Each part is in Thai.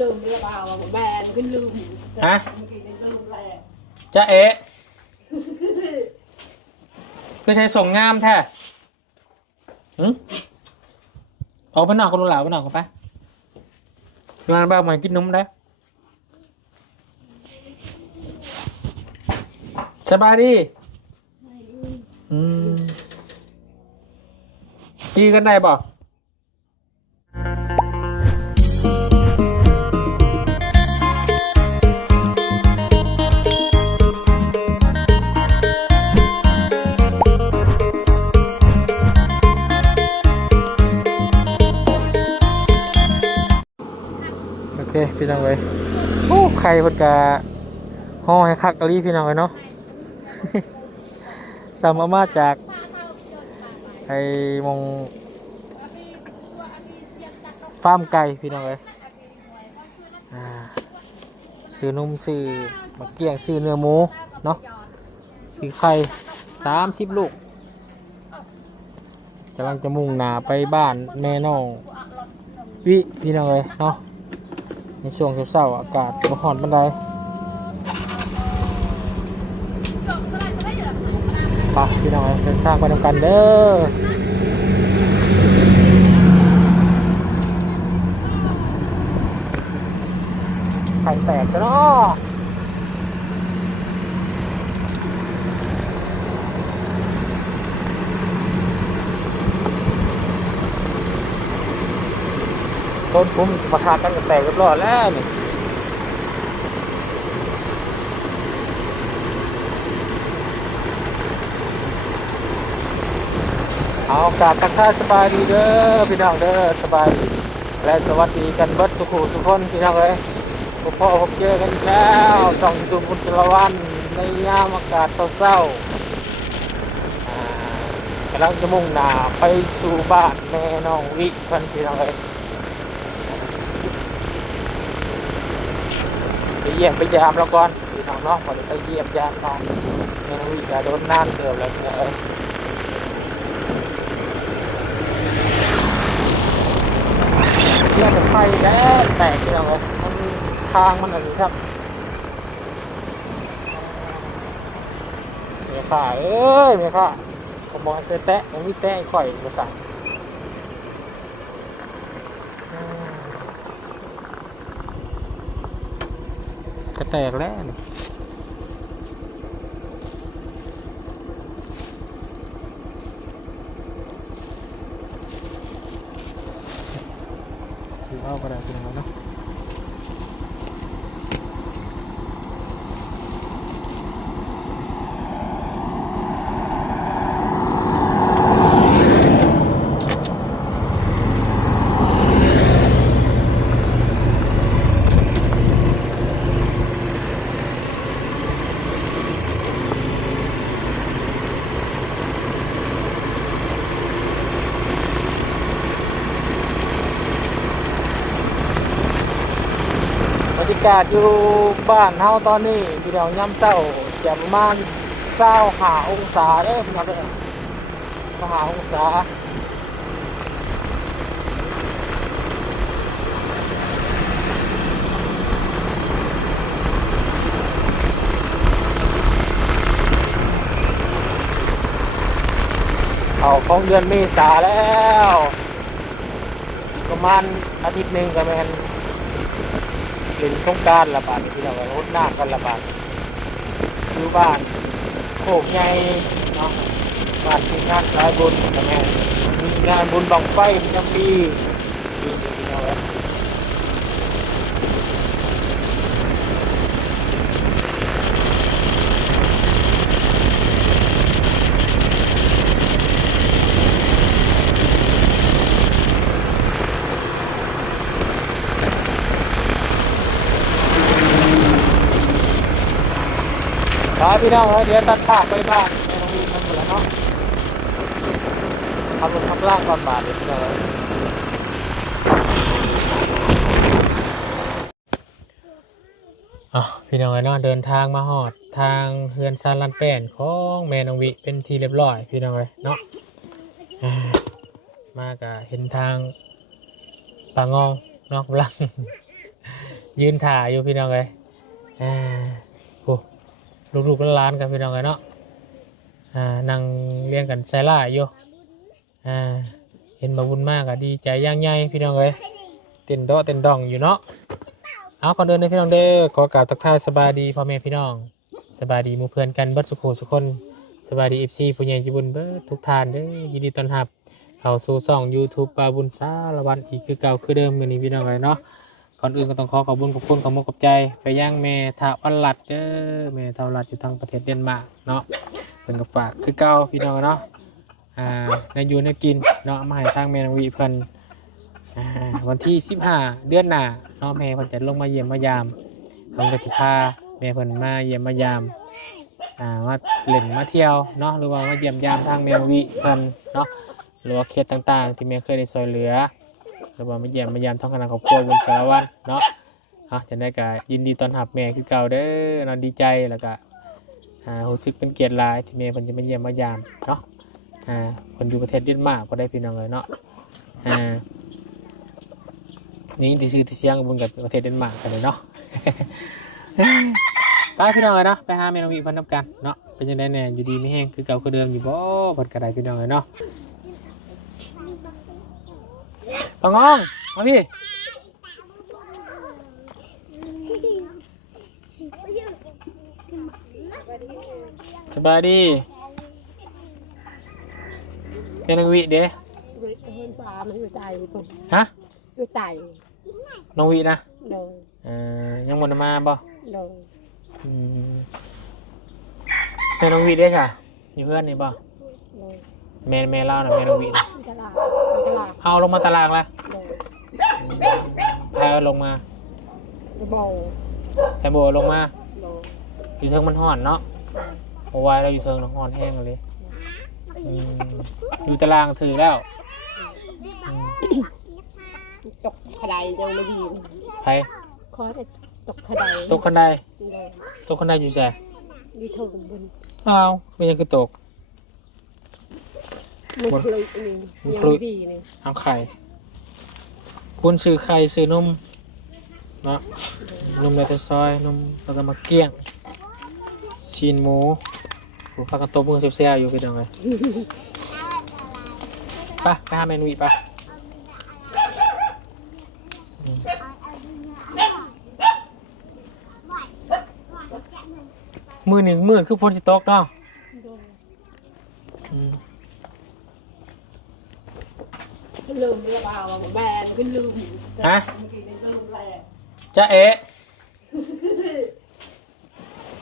ลืมหรือเปล่าแบนก็ลืมฮะเมื่อกี้ได้ลืมแหละ จะเอ๊ะคือใช้ส่งงามแท้หึออกไปนอกกันหล่ะไปนอกกันไปงานบ้างมากินนมได้สบายดีอืมจีกันได้บ่โอเคพี่น้องเลยโอ้ไข่เพิ่นกะห่อให้คักกะลีพี่น้องเลยเนาะ สั่งมาจากไอ้มงฟาร์มไก่พี่น้องเลยซื้อนุ่มซื้อมะเกี้ยงซื้อเนื้อหมูเนาะซื้อไข่30 ลูกกำลังจะมุ่งหน้าไปบ้านแม่น้องวิพี่น้องเลยเนาะในช่วงเช้าๆอากาศบ่ร้อนปานใดไปพี่น้องเดินทางไปทำกันเด้อไข่แตกซะเนาะต้นคุ้มประทานกันแตกเรียบร้อยแล้วนี่เอาโอกาสทักทายสบายดีเด้อพี่น้องเด้อสบายดีและสวัสดีกันเบิดสุขุสุขคนพี่น้องเลยพบพ่อพบเจอกันอีกแล้วส่องดูบุญสละวันในยามอากาศเศร้าๆกำลังจะมุ่งหน้าไปสู่บ้านแม่น้องวิกันพี่น้องเลยไปเยี่ยมไปยามแล้วก่อนพี่น้องเนาะพอไปเยี่ยมยามน้องแม่น้องวิจะโดนน้ำเดือดแล้วเนี่ยเรื่องของไฟแล้วแตกพี่น้องเลยมันทางมันอะไรครับเมียข้าเอ้ยเมียข้าผมบอกเซแตะมันมีแตะข่อยภาษากระแตกแล้วถือเอากระดาษเป็นไงเนาะบรรยากาศอยู่บ้านเฮาตอนนี้พี่น้องย่ำเศร้าจะประมาณ25 องศาเด้อพี่น้องเด้อ25 องศาเอาของเดือนเมษาแล้วประมาณอาทิตย์หนึ่งก็แม่นเป็นสงกรานต์ละบาดที่เรารดน้ำกันละบาดอยู่บ้านโคกใหญ่เนาะบ้านที่งานสายบุญก็แม่นมีงานบุญบั้งไฟประจำปีที่เราพี่น้องเดี๋ยวตัดภาพไปบ้านแม่น้องวีมันหมดแล้วเนาะทำลงทำล่างก่อนบาทเลยพี่น้องพี่น้องเนาะเดินทางมาฮอดทางเฮือนซานลันแป้นของแม่น้องวิเป็นทีเรียบร้อยพี่น้องเนาะมากะเห็นทางปางองเนาะกำลัง ยืนถ่ายอยู่พี่น้องเลยโอ้ลูกๆล้านๆกันพี่น้องเลยเนาะนั่งเรียงกันใส่ล่าอยู่เห็นบาบุญมากอะดีใจย่างใหญ่พี่น้องเลยเต้นโดเต้นดองอยู่เนาะเอาก่อนเดินในพี่น้องเด้อขอกล่าวทักทายสบายดีพ่อแม่พี่น้องสบายดีหมู่เพื่อนกันเบิดสุขสุขคนสบายดีFCผู้ใหญ่ใจบุญเบิดทุกท่านเด้อยินดีต้อนรับเข้าสู่ช่อง YouTube ปาบุญสารวันอีกคือเก่าคือเดิมมื้อนี้พี่น้องเลยเนาะก่อนอื่นก็ต้องขอบคุณขอบคุณขอบคุณใจไปย่างแม่ทาวันหลัดเด้อแม่ทาวันหลัดอยู่ทางประเทศเดนมาร์กเนาะเป็นกับฝากคือเก่าพี่น้องเนาะในยูนกินเนาะมาให้ทางแม่นางวีเพิ่นวันที่15เดือนหน้าเนาะแม่เพิ่นจะลงมาเยี่ยมมายามเพิ่นก็สิพาแม่เพิ่นมาเยี่ยมมายามมาเล่นมาเที่ยวเนาะหรือว่ามาเยี่ยมยามทางแม่นางวีเพิ่นเนาะหรือว่าเคสต่างๆที่แม่เคยได้ช่วยเหลือหรือว่ามาเยี่ยมมายามท้องคณะครอบครัวบุญสารวัตรเนาะจะได้ก็ยินดีต้อนรับแม่คือเก่าเด้อเนาะดีใจแล้วก็รู้สึกเป็นเกียรติหลายที่แม่เพิ่นจะมาเยี่ยมมายามเนาะคนอยู่ประเทศเดนมาร์กก็ได้พี่น้องเลยเนาะนี่ที่ซื้อที่เสียงบนกับประเทศเดนมาร์กกันเลยเนาะ ไปพี่น้องเลยเนาะไปหาเมนูวีพันนับกันเนาะเป็นยังไงเนี่ยอยู่ดีไม่แห้งคือเก่าคือเดิมอยู่บ่บดกระไดพี่น้องเลยเนาะปังงองมาพี่สบายดีเมนูวีเด้เห็นปลามันอยู่ใจผมฮะอยู่ใจน้องวีนะโดยยังหมดมาบ่โดยแม่น้องวีได้ค่ะอยู่เพื่อนนี่บ่โดยแม่เล่าน่ะแม่น้องวีนะตลาดตลาดเอาลงมาตารางละโดยพายลงมาโบแทโบลงมาโดยอยู่เทิงมันห่อนเนาะโอ้ยเราอยู่เทิงห่อนแห้งเลยอยู่ตารางถือแล้วตกขดายยังไม่ดีไปขอแต่ตกขดายตกขันไดตกขันไดอยู่แซ่ดีเทิงบนอ้าวไม่ใช่คือตกมันคลุยนี่ยังดีนี่เอาไข่คุณซื้อไข่ซื้อนมเนาะนมแล้วแต่ซอยนมแล้วก็มาเกี้ยงชีนหมูปลากระตุ้มมือเสียๆอยู่พี่น้องเลยไปหาเมนูอีกไปมือหนึ่งมือคือฝนสิตกเนาะลืมหรือเปล่าแบนก็ลืมฮะจะเอ๊ะ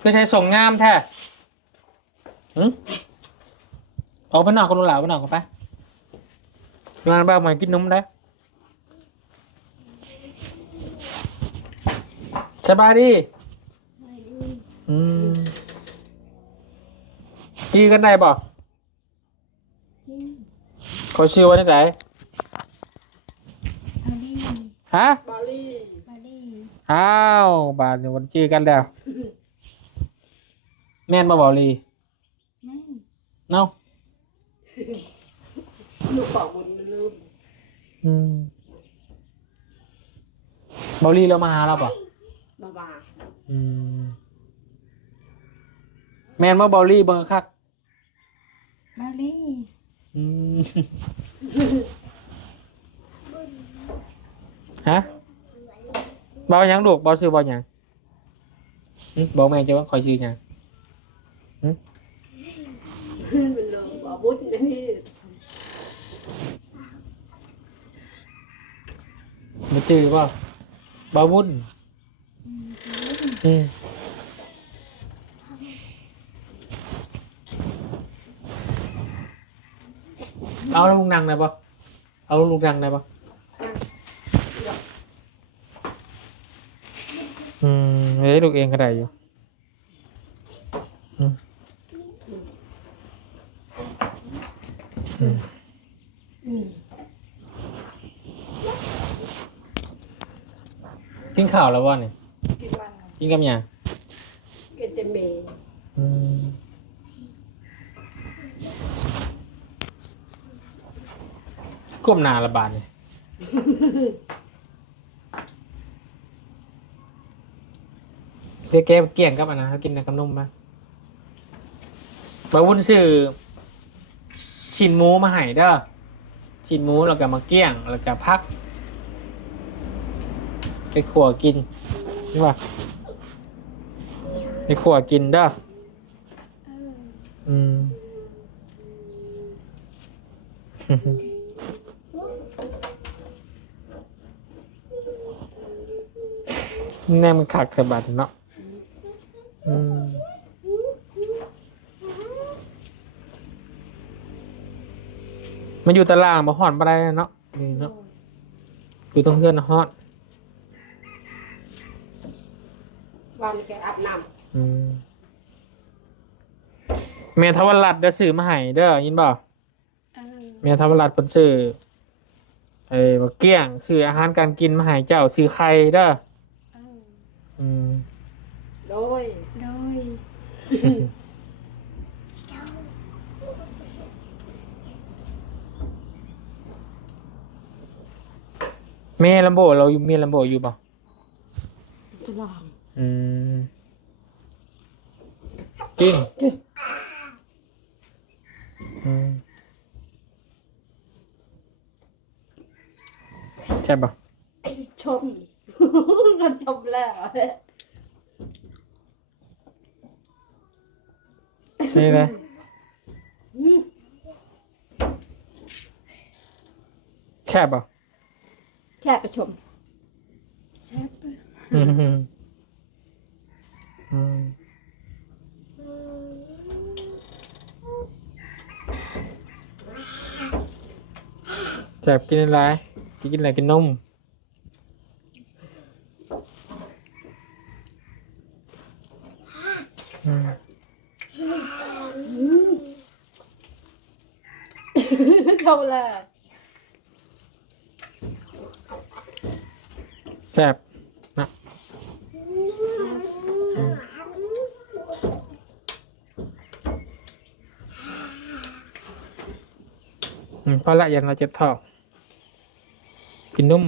คือใช้ส่งงามแท้ออกไปหน่อยก็รู้หล่าไปหน่อยก็ไปงานบ้างมากินนมได้สบายดีชื่อกันได้บ่เขาชื่อว่าที่ไหนฮะบาลีอ้าวบาลีวันชื่อกันแล้วแม่นมาบาลีเนาะลูกบอกบุญลืมบาลีเรามาหาเราป่ะบ้าแม่นมาบาลีบังคักบาลีฮะบายังดูบาซื้อบายังบอกแม่จะว่าคอยซื้อยังเป็นเรื่องบอกบุญนี่มาจื้อป่ะบาบุญเอาลูกนังได้ปะเอาลูกนังได้ปะเฮ้ยลูกเองก็ได้อยู่กินข้าวแล้ววะเนี่ยกินกับยังกินเต็มเมย์ก้มหน้าระบาดเนี่ย เรียกแก้เกี่ยงกับอันนะเขากินกับนมมาบาวุ้นซื้อชิ้นหมูมาให้เด้อชิ้นหมูแล้วก็มาเกี่ยงแล้วก็พักไปขั่วกินนี่ว่าไปขั่วกินเด้ออืม แน่มันขักแต่บัดเนาะอืมมันอยู่ตารางมาฮอดมาได้เนาะนี่เนาะอยู่ตรงเพื่อนฮอด วันแกอาบน้ อืมเมทาวรัตน์เด้อซื้อมาให้เด้อยินบ่เมทาวรัตน์เพิ่นซื้อบักเกี้ยงซื้ออาหารการกินมาให้เจ้าซื้อไข่เด้ออืม ำโดย เมลัมโบเราอยู่เมลัมโบอยู่บ่ ตลอด อืมจริงอืมใช่ป่ะ ชม มันชมแล้ว นี่นะใช่ป่ะ แค่ไปชม อืมอืมแซ่บกินอะไรกินอะไรกินนมอืม เข้าแล้ว แซ่บนะพอละยันเราเจ็บท้องกินนุ่ม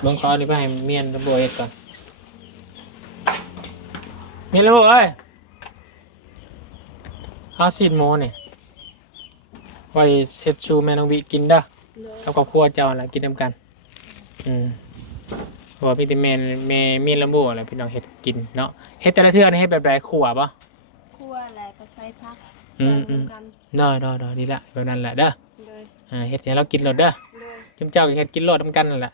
เบิ่งขออันนี้ไปให้เมียนระบบเฮ็ดก่อนเมียนระบบเอ้ยเอาซีนหมูนี่ไว้เซ็ตชูแม่น้องวิกินเด้อกับครอบครัวเจ้าแหละกินนำกันเพราะว่าพี่ติแม่เมียนระบบอะไรพี่น้องเฮ็ดกินเนาะเฮ็ดแต่ละเทื่อนี่เฮ็ดแบบใดขั่วปะ คั่วอะไรก็ใส่พัก กัน ได้ดีละแบบนั้นแหละเด้อ เลย เฮ็ดให้เรากินโลดเด้อ เลย จุ่มเจ้าก็เฮ็ดกินโลดนำกันนั่นแหละ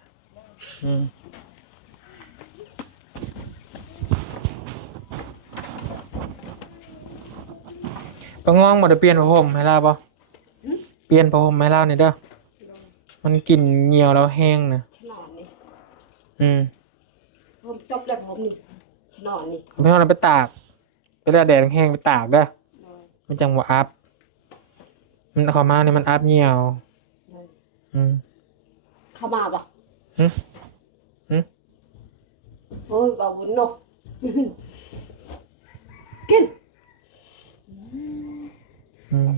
ปะงองบ่ได้เปลี่ยนผ้าห่มให้เราบ่เปลี่ยนผ้าห่มให้เรานี่เด้อมันกลิ่นเหนียวแล้วแห้งนะ ฉนอนนี่ อืม ผมจบแล้วผมนี่ฉนอนนี่ ไม่ต้องเอาไปตากไปแล้วแดดแห้งไปตากเด้อ เลย มันจังบ่อัพมันเข้ามานี่มันอัพเหนียว เลย อืม เข้ามาปะ หึหึ โอ้ยบ่าวบุญเนาะ กิน อืม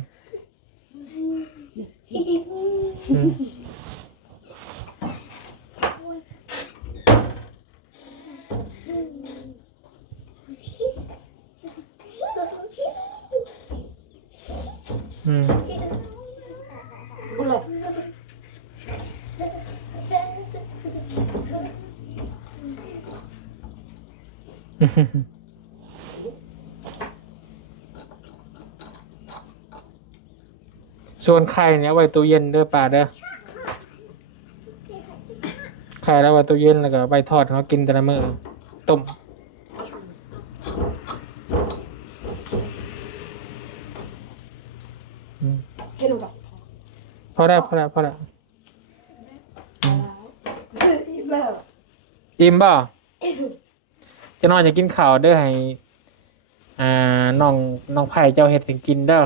อืม บุญเลย ส่วนไข่เนี่ยเอาไว้ตู้เย็นเด้อป่าเด้อไข่แล้วไว้ตู้เย็นแล้วก็ใบทอดเขากินแต่ละมื้อต้มอืม กินหรอก พอได้อืม อิ่มแล้ว อิ่มบ่จะนอนจะกินข้าวเด้อให้น้องไผ่เจ้าเฮ็ดให้กินเด้อ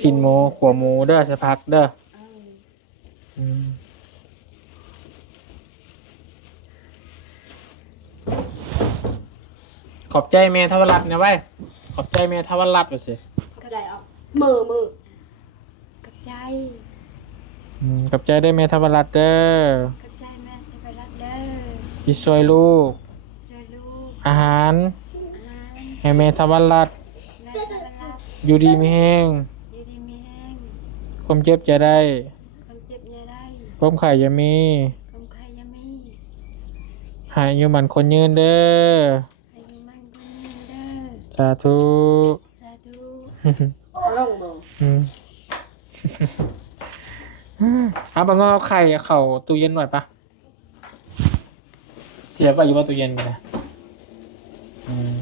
ชิ้นหมูขัวหมูเด้อสักพักเด้ออืมขอบใจเมทวรัตน์เนี่ยไว้ยขอบใจเมทวรัตน์ไปสิ ก็ได้เอามือ กับใจ อ กับใจได้แม่ธวรัตน์เด้อ ขอบใจแม่จะไปรับเด้อ พี่ช่วยลูก เสื้อลูก อาหาร อาหาร ให้แม่ธวรัตน์ แม่จะไปรับ อยู่ดีมีแห้ง อยู่ดีมีแห้ง ความเจ็บจะได้ ความเจ็บอย่าได้ ความไข่จะมี ความใครยังมี หายอยู่มันคนยืนเด้อ ให้อยู่มันคนยืนเด้อ สาธุ สาธุ ลงบ่ อืมเอาบังเอาไข่เข่าตู้เย็นหน่อยปะเสียไปอยู่ว่าตู้เย็นกันนะอืม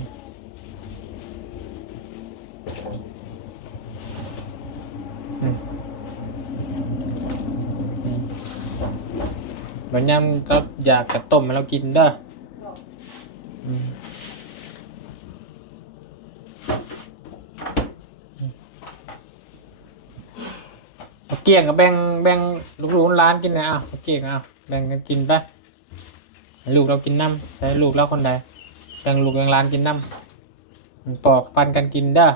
อืมบันยำก็อยากกระต้มให้เรากินเด้ออืมเอาเกี่ยงกับแบ่งลูกๆร้านกินนะเอาเกี่ยงเอาแบ่งกันกินไปให้ลูกเรากินน้ำใช้ลูกเราคนใดแบ่งลูกแบ่งร้านกินน้ำปอกปันกันกินเด้อ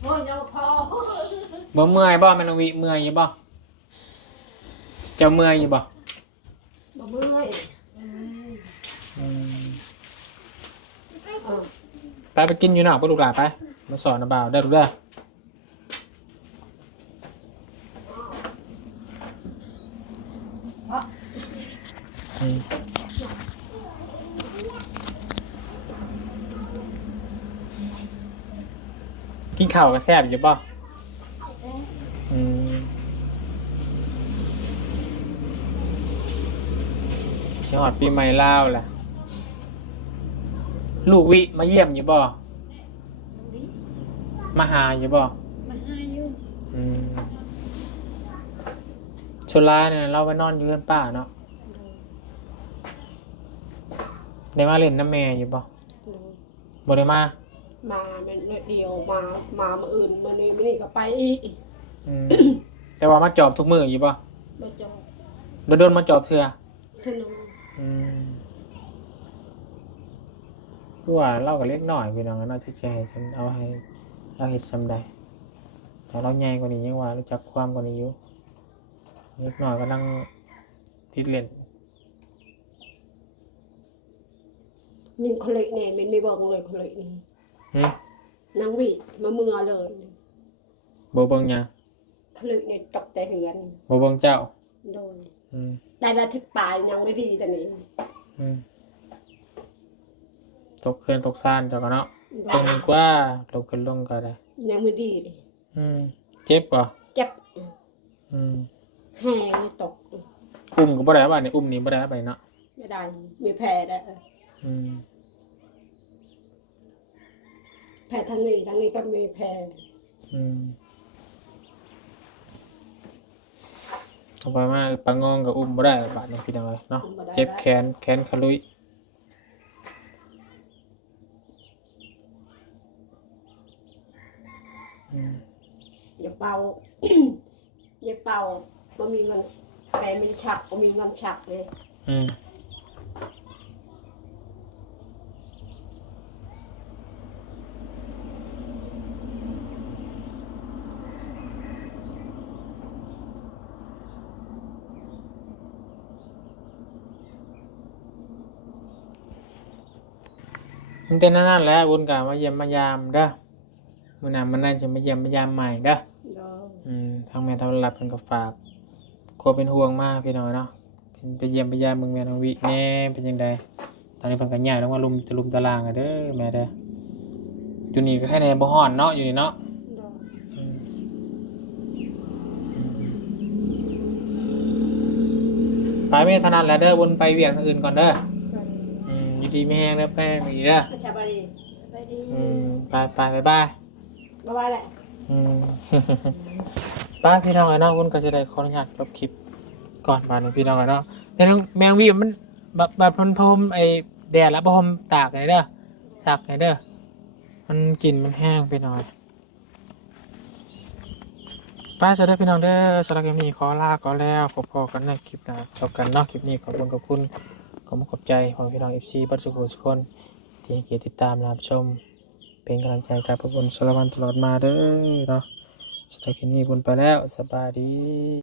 โอ้ยยังพอ บ่เมื่อยบ่แม่นองวิเมื่อยอยู่บ่เจ้าเมื่อยอยู่บ่ บ่เมื่อย อืม เออ ไปกินอยู่นอกบ่ลูกหลานไปมาสอนนะบ่าวได้ลูกเด้ออืมกินข้าวก็แซ่บอยู่บ่ แซ่บ อืมสิฮอดปีใหม่ลาวแหละลูกวิมาเยี่ยมอยู่บ่ น้องวิ มาหาอยู่บ่ มาหาอยู่ อืมชลาเนี่ยเราไปนอนอยู่กันป้าเนาะได้มาเล่นน้ำแม่อยู่บ่บ่ได้มา มาแม่นเดียวมามื้ออื่นมื้อนี้ก็ไปอีก อืม แต่ว่ามาจอบทุกมื้ออยู่บ่ บ่จบ โดนมาจอบเทื่อ ขึ้น อืมคือว่าเราก็เล็กน้อยพี่น้องเนาะที่จะให้ฉันเอาให้เราเฮ็ดซำใดถ้าเราใหญ่กว่านี้ยังว่ารู้จักความกว่านี้อยู่เล็กน้อยก็นั่งติดเล่น มีคนเล็กแน่มันไม่บอกเลยคนเล็กนี่ หึ นางวิมาเมื่อเลย บ่เบิ่งหยัง คนเล็กนี่ตกแต่เหือน บ่เบิ่งเจ้า โดน อืม ได้ละที่ปลายยังไม่ดีแต่นี่ อืมตกเขื่อนตกซ่านเจ้าก็เนาะเบิ่งดีกว่าตกขึ้นลงก็ได้ ยังไม่ดีเลย อืมเจ็บป่ะ เจ็บ อืม แห้งตก อุ้มก็บ่ได้ป่ะเนี่ยอุ้มนี่บ่ได้ป่ะเนาะ ไม่ได้มีแผลได้ อืม แผลทั้งนี้ก็มีแผล อืมเอาไปมาปางงกับอุ้มบ่ได้บาดนี้พี่น้องเอ้ยเนาะเจ็บแขนขลุยอืม อย่าเป่า อย่าเป่าก็มีมันแผลมันฉักก็มีมันฉักเลย อืมมันเป็นนั่นแหละบุญกะมาเยี่ยมมายามเด้อมื้อหน้ามื้อนั้นจะมาเยี่ยมมายามใหม่เด้อ เนาะ ทางแม่ทำรับเพิ่นก็ฝากกลัวเป็นห่วงมากพี่น้องเนาะเป็นไปเยี่ยมไปยามเมืองแม่น้องวิแน่เป็นจังไดตอนนี้เพิ่นก็ย้ายลงมาลุมตารางอะเด้อแม่เด้ออยู่นี่ก็แค่ในบ่ฮ้อนเนาะอยู่นี่เนาะ เนาะ อืมไปแม่เท่านั้นแหละเด้อวนไปเวียงทางอื่นก่อนเด้ออยู่ดีไม่แห้งเด้อแป้งอีกเด้อ อาจารย์บารี สบายดี ไปบ๊ายบาย บ๊ายบายแหละ อืม ป้าพี่น้องไอ้น้องคุณก็จะได้ขออนุญาตจบคลิปก่อนบาดนี้พี่น้องไอ้น้องแม่น้องแมงวีมันแบบพรมไอ้แดดแล้วพรมตากไงเด้อสักไงเด้อมันกลิ่นมันแห้งไปหน่อยป้าจะได้พี่น้องเด้อสำหรับคลิปนี้ขอลาก็แล้วพอกันในคลิปหน้าจบกันเนาะคลิปนี้ขอบคุณขอบใจของพี่น้อง FC บัดสุขุมทุกคน ที่ให้เกียรติติดตามรับชมเป็นกำลังใจกับพวกคนสารวันตลอดมาเด้อเนาะสำหรับคลิปนี้บุญไปแล้วสบายดี